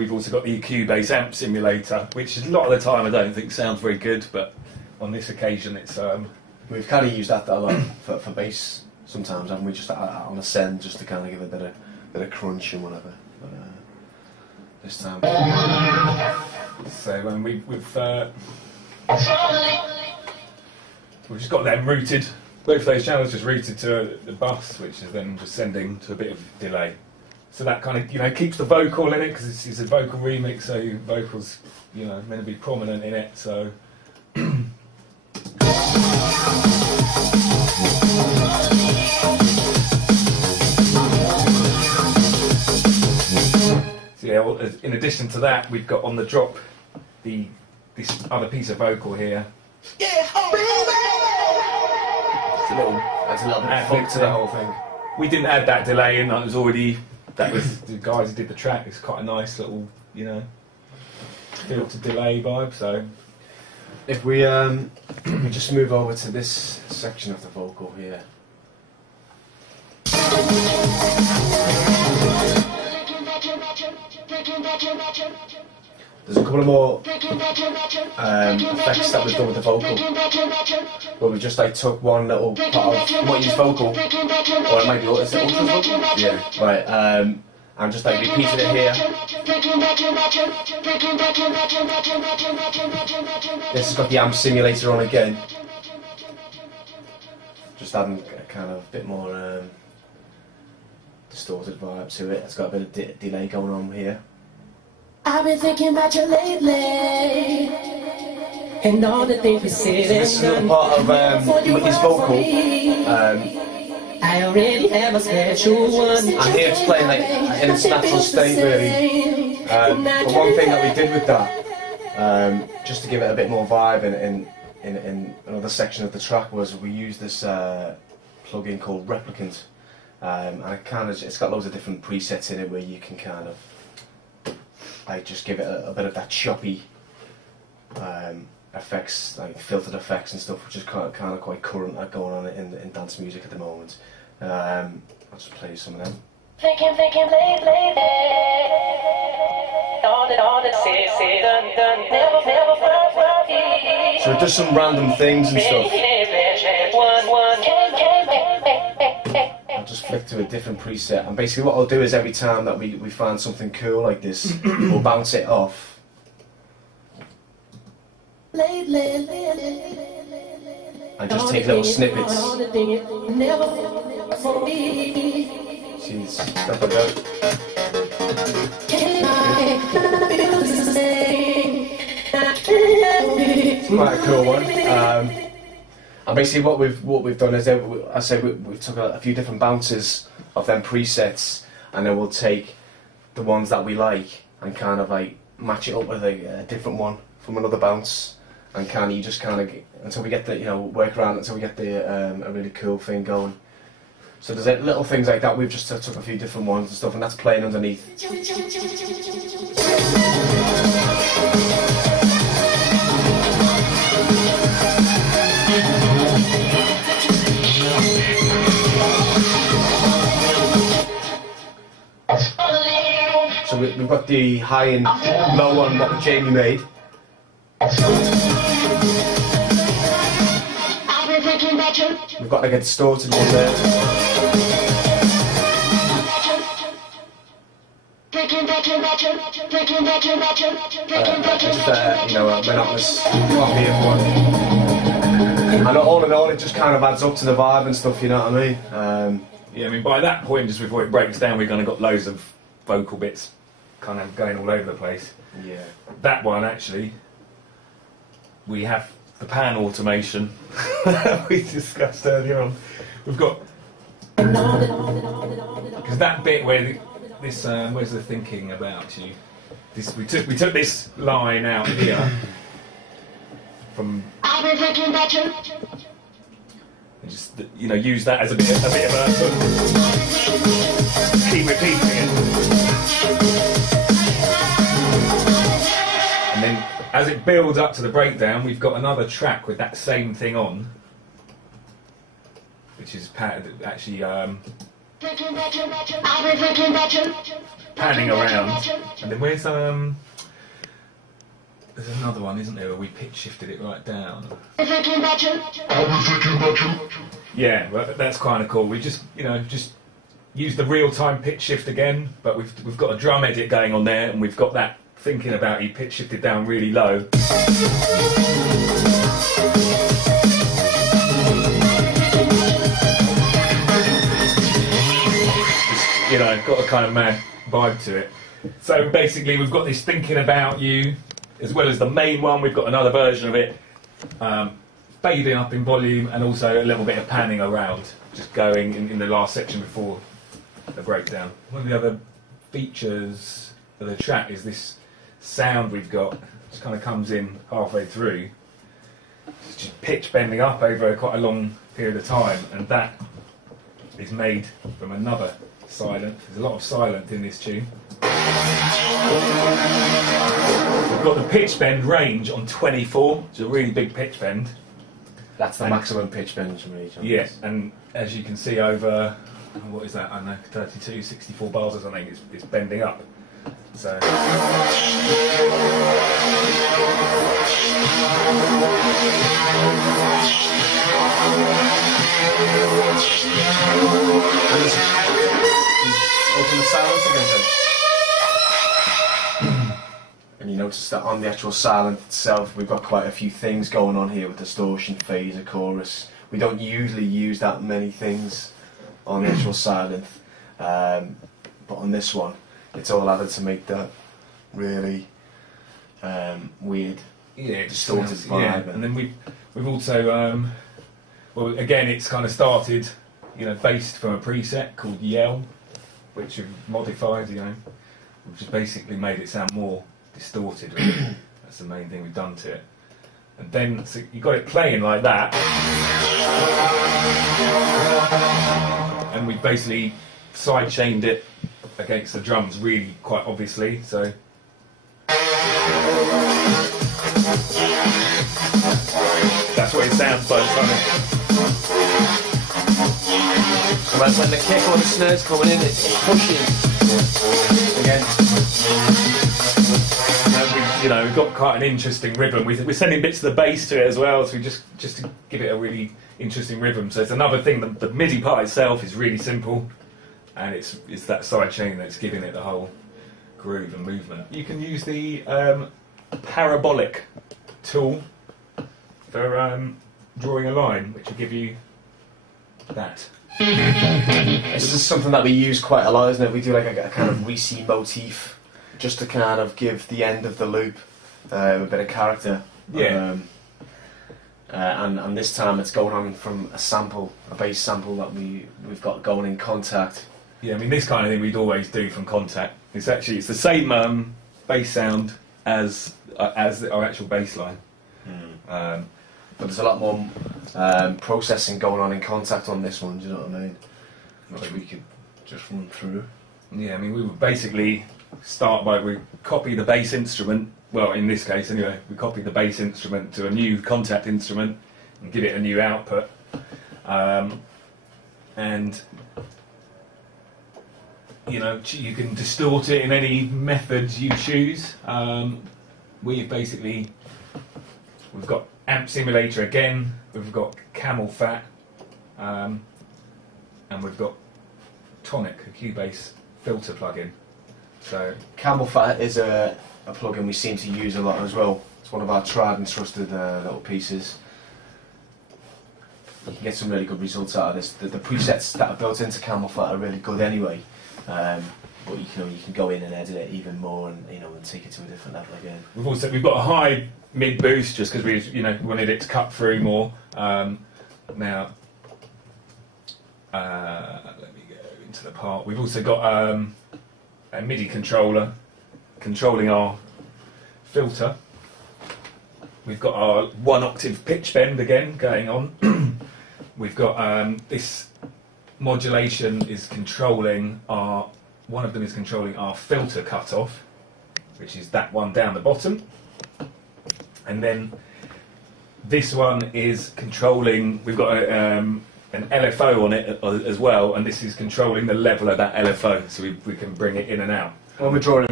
We've also got the Cubase amp simulator, which a lot of the time I don't think sounds very good, but on this occasion it's... We've kind of used that a lot for bass sometimes, haven't we? Just on a send, just to kind of give a bit of crunch and whatever. But this time... So we've just got them routed. Both of those channels just routed to the bus, which is then just sending to a bit of delay. So that kind of, keeps the vocal in it, because it's a vocal remix, so vocals, meant to be prominent in it, so... So yeah, well, in addition to that, we've got on the drop this other piece of vocal here. Adds a little bit of funk to the whole thing. We didn't add that delay in, that was the guys who did the track. It's quite a nice little, filter delay vibe, so... If we just move over to this section of the vocal here. There's a couple of more effects that we've done with the vocal, where we just took one little part of, we might use vocal, or it might be, is it ultra vocal? Yeah. Right, and just repeated it here. This has got the amp simulator on again. Just adding a kind of bit more distorted vibe to it. It's got a bit of delay going on here. I've been thinking about you lately, and all the things we said. So this is another part of his vocal. I already have a special one. And here it's playing in its natural state, really. But one thing that we did with that, just to give it a bit more vibe in another section of the track, was we used this plugin called Replicant, and it's got loads of different presets in it where you can kind of just give it a bit of that choppy effects, filtered effects and stuff, which is kind of quite current going on in dance music at the moment. I'll just play some of them. Thinking lately, all that said, done, never felt. So it does some random things and stuff. I'll just flick to a different preset, and basically what I'll do is every time that we find something cool like this, we'll bounce it off. And just take little snippets. See, stuff like that. It's quite a cool one. And basically what we've done is, we've took a few different bounces of them presets, and then we'll take the ones that we like and kind of match it up with a different one from another bounce, and you just until we get the work around until we get the a really cool thing going. So there's little things like that. We've just took a few different ones and stuff, and that's playing underneath. So we've got the high and low one, what Jamie made. We've got a distorted one there. Just a monotonous copy of one. And all in all, it just kind of adds up to the vibe and stuff, you know what I mean? Yeah, I mean, by that point, just before it breaks down, we've kind of got loads of vocal bits kind of going all over the place. Yeah. That one, actually, we have the pan automation we discussed earlier on. We've got... Because that bit where where's the thinking about you? We took this line out here from... And just use that as a bit of a keep repeating it, and then as it builds up to the breakdown, we've got another track with that same thing on, which is actually panning around. And then where's there's another one, isn't there, where we pitch shifted it right down. Yeah, well, that's kind of cool. We just use the real-time pitch shift again, but we've got a drum edit going on there, and we've got that thinking about you pitch shifted down really low. Just, got a kind of mad vibe to it. So basically, we've got this thinking about you, as well as the main one. We've got another version of it, fading up in volume, and also a little bit of panning around, just going in the last section before the breakdown. One of the other features of the track is this sound we've got. Just kind of comes in halfway through. It's just pitch bending up over quite a long period of time, and that is made from another silent. There's a lot of silent in this tune. We've got the pitch bend range on 24. It's a really big pitch bend. That's the maximum pitch bend range. Yeah, and as you can see over, what is that? I don't know, 32, 64 bars or something. It's bending up. So. Open the silence again. And you notice that on the actual silent itself, we've got quite a few things going on here with distortion, phaser, chorus. We don't usually use that many things on the actual silent, but on this one, it's all added to make that really weird, distorted vibe. Yeah. And then we've also, well, again, it's kind of started, based from a preset called Yell, which we've modified. We've just basically made it sound more distorted. Really. That's the main thing we've done to it. And then so you got it playing like that, and we basically side chained it against the drums really quite obviously. So that's what it sounds like. So that's when the kick or the snare's coming in, it's pushing again. We've got quite an interesting rhythm. We're sending bits of the bass to it as well, so we just to give it a really interesting rhythm. So it's another thing. The MIDI part itself is really simple, and it's that side chain that's giving it the whole groove and movement. You can use the parabolic tool for drawing a line, which will give you that. This is something that we use quite a lot, isn't it? We do like a kind of Reese motif, just to kind of give the end of the loop a bit of character. Yeah. And this time it's going on from a bass sample that we've got going in Contact. Yeah, I mean this kind of thing we'd always do from Contact. It's the same bass sound as our actual bass line. But there's a lot more processing going on in Contact on this one, do you know what I mean? Which we could just run through. Yeah, I mean we would basically start by we copy the bass instrument. Well, in this case anyway, we copy the bass instrument to a new Contact instrument and give it a new output. And you can distort it in any method you choose. We've got amp simulator again, we've got camel fat, and we've got tonic, a Cubase filter plugin. So Camel Fat is a plugin we seem to use a lot as well. It's one of our tried and trusted little pieces. You can get some really good results out of this. The presets that are built into Camel Fat are really good anyway, but you can go in and edit it even more and and take it to a different level again. We've got a high mid boost just because we wanted it to cut through more. Now let me go into the part. We've also got a MIDI controller controlling our filter. We've got our 1 octave pitch bend again going on. We've got this modulation is controlling one of them is controlling our filter cutoff, which is that one down the bottom, and then this one is controlling. We've got an LFO on it as well, and this is controlling the level of that LFO, so we can bring it in and out. When we're drawing